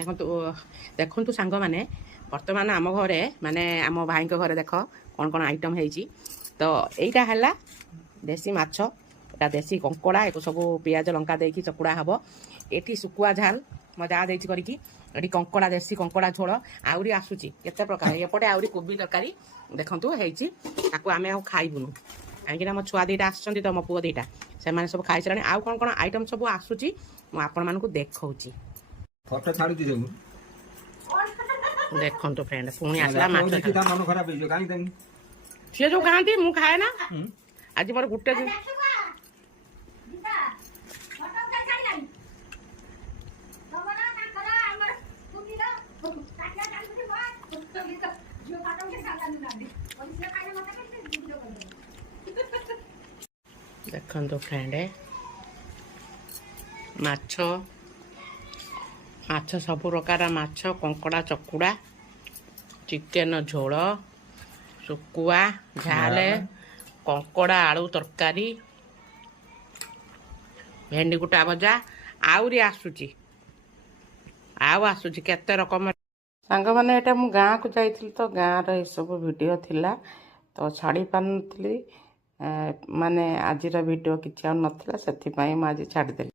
ଦେଖନ୍ତୁ ଦେଖନ୍ତୁ ସାଙ୍ଗମାନେ ବର୍ତ୍ତମାନ ଆମ ଘରେ ମାନେ ଆମ ଭାଇଙ୍କ ଘରେ ଦେଖ କ'ଣ କ'ଣ ଆଇଟମ୍ ହେଇଛି। ତ ଏଇଟା ହେଲା ଦେଶୀ ମାଛ, ଏଇଟା ଦେଶୀ କଙ୍କଡ଼ା, ଏକୁ ସବୁ ପିଆଜ ଲଙ୍କା ଦେଇକି ଚକୁଡ଼ା ହେବ। ଏଠି ଶୁଖୁଆ ଝାଲ ମୋ ଯାଆ ଦେଇଛି କରିକି। ଏଠି କଙ୍କଡ଼ା, ଦେଶୀ କଙ୍କଡ଼ା ଝୋଳ, ଆହୁରି ଆସୁଛି କେତେ ପ୍ରକାର। ଏପଟେ ଆହୁରି କୋବି ତରକାରୀ ଦେଖନ୍ତୁ ହେଇଛି, ତାକୁ ଆମେ ଆଉ ଖାଇବୁନୁ କାହିଁକିନା ମୋ ଛୁଆ ଦୁଇଟା ଆସିଛନ୍ତି ତ, ମୋ ପୁଅ ଦୁଇଟା, ସେମାନେ ସବୁ ଖାଇସାରିଲେଣି। ଆଉ କ'ଣ କ'ଣ ଆଇଟମ୍ ସବୁ ଆସୁଛି ମୁଁ ଆପଣମାନଙ୍କୁ ଦେଖଉଛି। ଫଟୋ ଛାଡୁଛି ସବୁ ଦେଖନ୍ତୁ ଫ୍ରେଣ୍ଡ, ପୁଣି ଆସିଲା ମାଛ। ମନ ଖରାପ ହେଇଯିବ କାହିଁକି ସିଏ ଯୋଉ ଖାଆନ୍ତି ମୁଁ ଖାଏ ନା। ଆଜି ମୋର ଗୋଟେ ଦେଖନ୍ତୁ ଫ୍ରେଣ୍ଡ, ମାଛ ମାଛ ସବୁ ପ୍ରକାର ମାଛ, କଙ୍କଡ଼ା ଚକୁଡ଼ା, ଚିକେନ ଝୋଳ, ଶୁଖୁଆ ଝାଲ, କଙ୍କଡ଼ା ଆଳୁ ତରକାରୀ, ଭେଣ୍ଡି ଗୋଟା ଭଜା, ଆହୁରି ଆସୁଛି କେତେ ରକମ। ସାଙ୍ଗମାନେ ଏଇଟା ମୁଁ ଗାଁକୁ ଯାଇଥିଲି ତ, ଗାଁର ଏସବୁ ଭିଡ଼ିଓ ଥିଲା ତ ଛାଡ଼ି ପାରିନଥିଲି। ମାନେ ଆଜିର ଭିଡ଼ିଓ କିଛି ଆଉ ନଥିଲା, ସେଥିପାଇଁ ମୁଁ ଆଜି ଛାଡ଼ିଦେଲି।